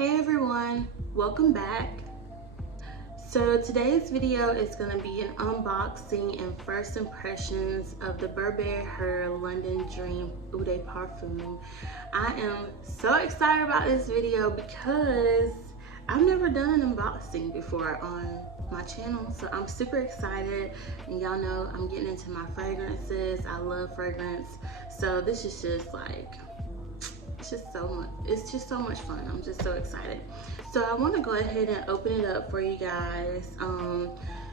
Hey everyone, welcome back. So today's video is going to be an unboxing and first impressions of the Burberry Her London Dream Eau de Parfum. I am so excited about this video because I've never done an unboxing before on my channel, so I'm super excited. And y'all know I'm getting into my fragrances. I love fragrance, so this is just like it's just so much fun. I'm just so excited. So I want to go ahead and open it up for you guys.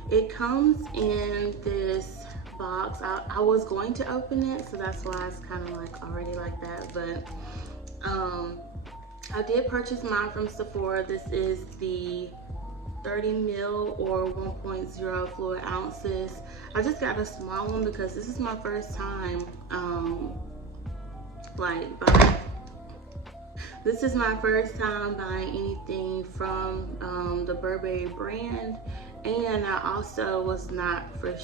It comes in this box. I was going to open it, so that's why it's kind of like already like that, but I did purchase mine from Sephora. This is the 30 ml or 1.0 fluid ounces. I just got a small one because this is my first time This is my first time buying anything from the Burberry brand, and I also was not for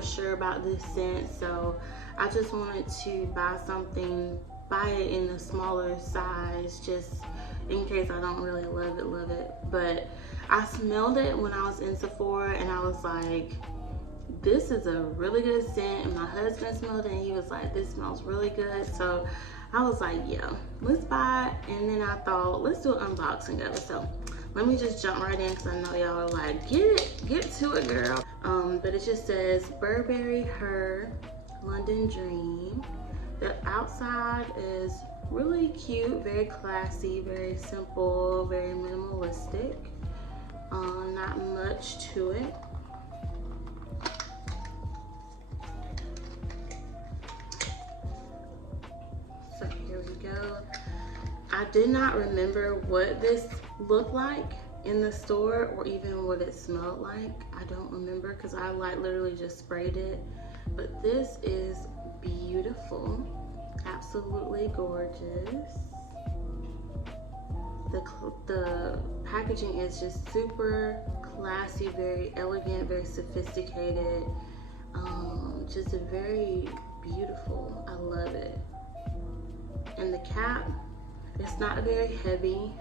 sure about this scent, so I just wanted to buy it in a smaller size just in case I don't really love it. But I smelled it when I was in Sephora and I was like, this is a really good scent, and my husband smelled it and he was like, this smells really good. So I was like, yeah, let's buy it. And then I thought, let's do an unboxing of it. So let me just jump right in because I know y'all are like, get to it, girl. But it just says Burberry Her London Dream. The outside is really cute, very classy, very simple, very minimalistic. Not much to it. So here we go. I did not remember what this looked like in the store or even what it smelled like. I don't remember because I like literally just sprayed it. But this is beautiful, absolutely gorgeous. The packaging is just super classy, very elegant, very sophisticated, just very beautiful. I love it. And the cap, it's not very heavy.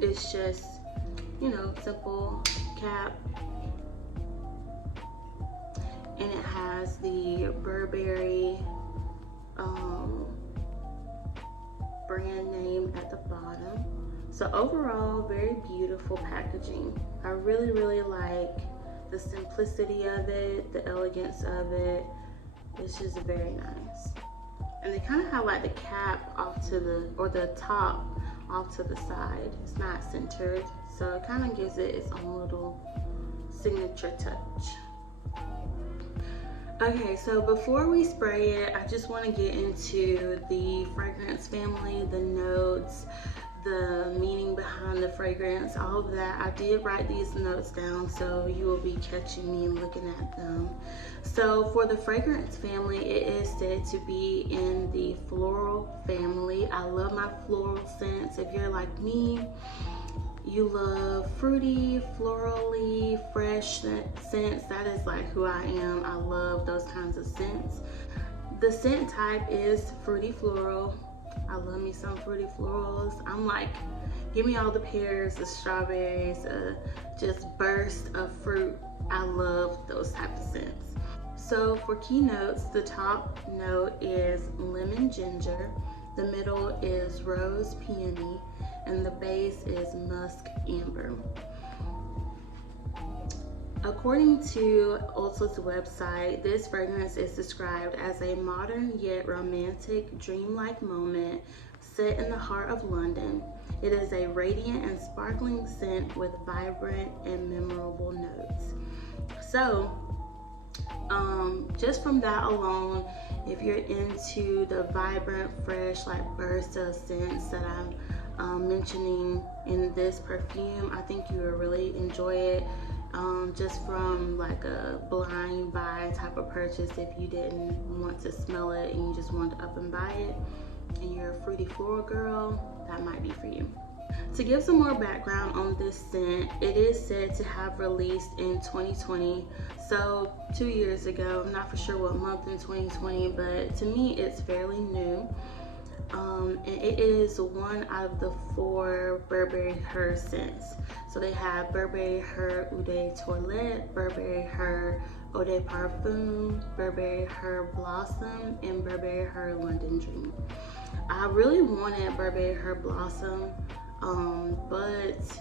It's just, you know, simple cap. And it has the Burberry brand name at the bottom. So overall, very beautiful packaging. I really like the simplicity of it, the elegance of it. It's just very nice. And they kind of have like the cap off to the top off to the side. It's not centered, so it kind of gives it its own little signature touch. Okay, so before we spray it, I just want to get into the fragrance family, the notes, the meaning behind the fragrance, all of that. I did write these notes down, so you will be catching me and looking at them. So for the fragrance family, it is said to be in the floral family. I love my floral scents. If you're like me, you love fruity, florally, fresh scents. That is like who I am. I love those kinds of scents. The scent type is fruity floral. I love me some fruity florals. I'm like, give me all the pears, the strawberries, just burst of fruit. I love those type of scents. So for key notes, the top note is lemon ginger, the middle is rose peony, and the base is musk amber. According to Ulta's website, this fragrance is described as a modern yet romantic, dreamlike moment set in the heart of London. It is a radiant and sparkling scent with vibrant and memorable notes. So, just from that alone, if you're into the vibrant, fresh, like burst of scents that I'm mentioning in this perfume, I think you will really enjoy it. Just from like a blind buy type of purchase, if you didn't want to smell it and you just wanted to up and buy it and you're a fruity floral girl, that might be for you. To give some more background on this scent, it is said to have released in 2020, so 2 years ago. I'm not for sure what month in 2020, but to me it's fairly new. and it is one out of the 4 Burberry Her scents. So they have Burberry Her Eau de Toilette, Burberry Her Eau de Parfum, Burberry Her Blossom, and Burberry Her London Dream. I really wanted Burberry Her Blossom, but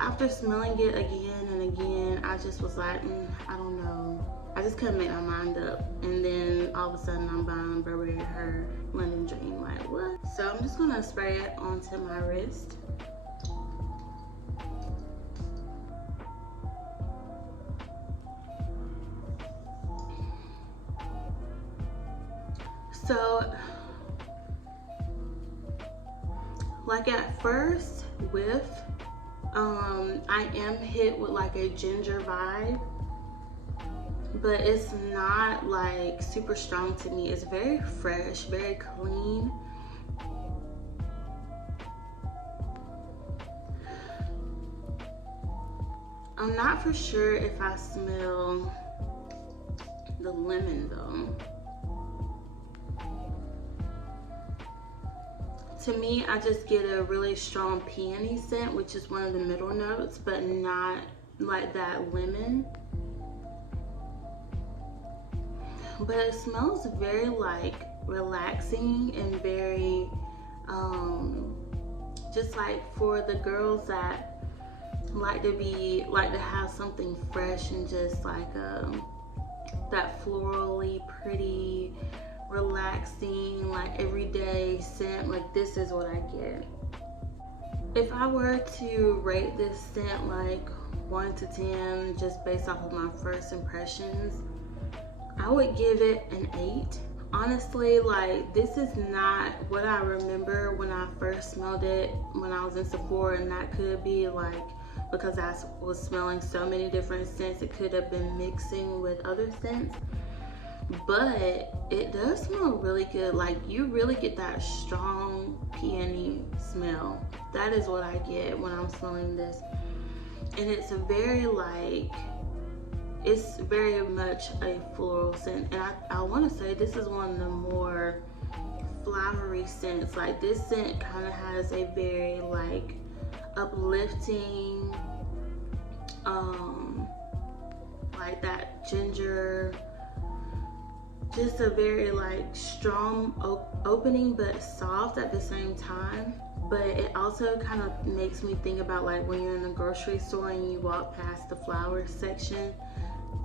after smelling it again and again, I just was like, I don't know. I just couldn't make my mind up. And then all of a sudden I'm buying Burberry Her London Dream. Like, what? So I'm just gonna spray it onto my wrist. So, like at first whiff, I am hit with like a ginger vibe, but it's not like super strong to me. It's very fresh, very clean. I'm not for sure if I smell the lemon though. To me, I just get a really strong peony scent, which is one of the middle notes, but not like that lemon. But it smells very like relaxing and very just like for the girls that like to have something fresh and just like that florally pretty, relaxing, like everyday scent. Like, this is what I get. If I were to rate this scent like 1 to 10 just based off of my first impressions, I would give it an 8. Honestly, like, this is not what I remember when I first smelled it when I was in Sephora, and that could be like because I was smelling so many different scents. It could have been mixing with other scents, but it does smell really good. Like, you really get that strong peony smell. That is what I get when I'm smelling this. And it's very like, it's very much a floral scent. And I want to say this is one of the more flowery scents. Like, this scent kind of has a very like uplifting, like that ginger, just a very like strong opening but soft at the same time. But it also kind of makes me think about like when you're in a grocery store and you walk past the flower section.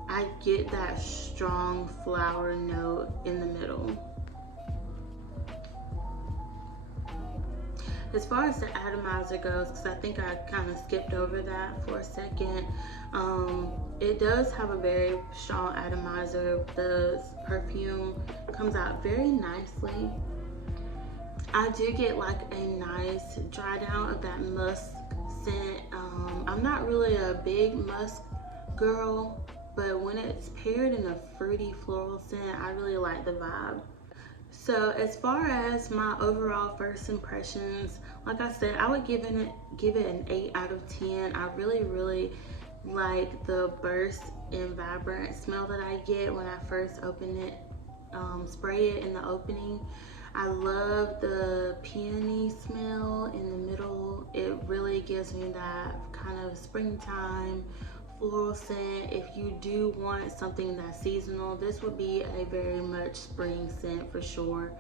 I get that strong flower note in the middle. As far as the atomizer goes, because I think I kind of skipped over that for a second, it does have a very strong atomizer. The perfume comes out very nicely. I do get like a nice dry down of that musk scent. I'm not really a big musk girl, but when it's paired in a fruity floral scent, I really like the vibe. So as far as my overall first impressions, like I said, I would give it an 8 out of 10. I really like the burst and vibrant smell that I get when I first open it, spray it in the opening. I love the peony smell in the middle. It really gives me that kind of springtime floral scent. If you do want something that's seasonal, this would be a very much spring scent for sure.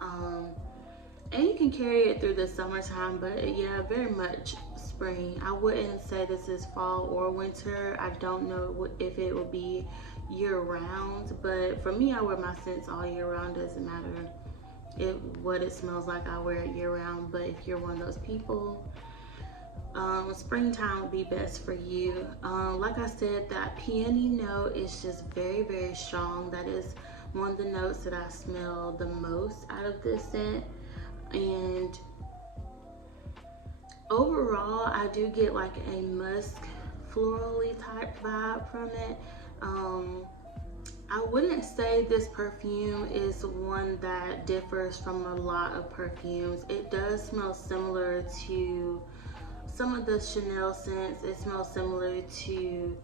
And you can carry it through the summertime, but yeah, very much spring. I wouldn't say this is fall or winter. I don't know if it will be year round, but for me, I wear my scents all year round. Doesn't matter what it smells like, I wear it year round. But if you're one of those people, springtime would be best for you. Like I said, that peony note is just very strong. That is one of the notes that I smell the most out of this scent. And overall, I do get like a musk florally type vibe from it. I wouldn't say this perfume is one that differs from a lot of perfumes. It does smell similar to some of the Chanel scents. It smells similar to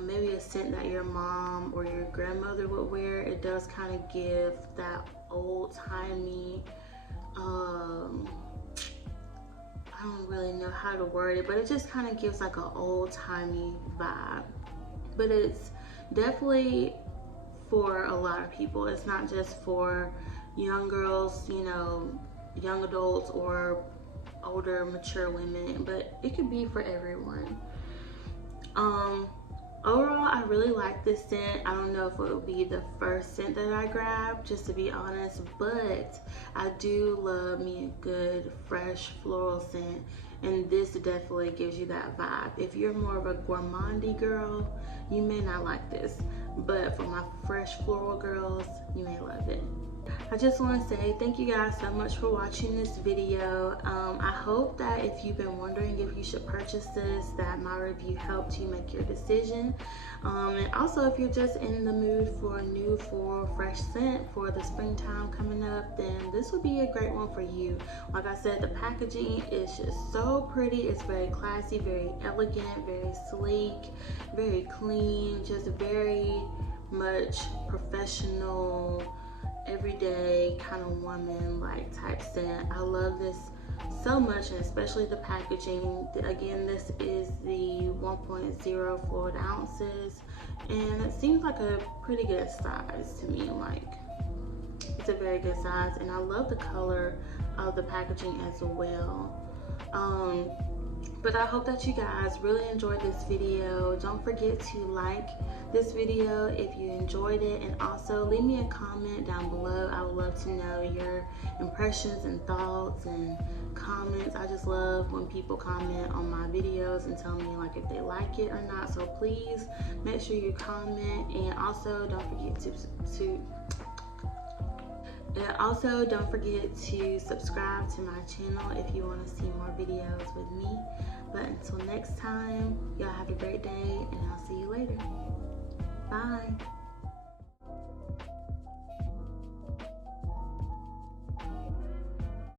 maybe a scent that your mom or your grandmother would wear. It does kind of give that old-timey, I don't really know how to word it, but it just kind of gives like an old-timey vibe. But it's definitely for a lot of people. It's not just for young girls, you know, young adults or older mature women, but it could be for everyone. Overall, I really like this scent. I don't know if it would be the first scent that I grab, just to be honest, but I do love me a good fresh floral scent, and this definitely gives you that vibe. If you're more of a gourmandy girl, you may not like this, but for my fresh floral girls, you may love it. I just want to say thank you guys so much for watching this video. I hope that if you've been wondering if you should purchase this, that my review helped you make your decision. And also, if you're just in the mood for a new floral fresh scent for the springtime coming up, then this would be a great one for you. Like I said, the packaging is just so pretty. It's very classy, very elegant, very sleek, very clean, just very much professional, everyday kind of woman like type scent. I love this so much, and especially the packaging. Again, this is the 1.0 fluid ounces, and it seems like a pretty good size to me. Like, it's a very good size, and I love the color of the packaging as well. But I hope that you guys really enjoyed this video. Don't forget to like this video if you enjoyed it, and also leave me a comment down below. I would love to know your impressions and thoughts and comments. I just love when people comment on my videos and tell me like if they like it or not. So please make sure you comment, and also don't forget to subscribe to my channel if you want to see more videos with me. But until next time, y'all have a great day, and I'll see you later. Bye.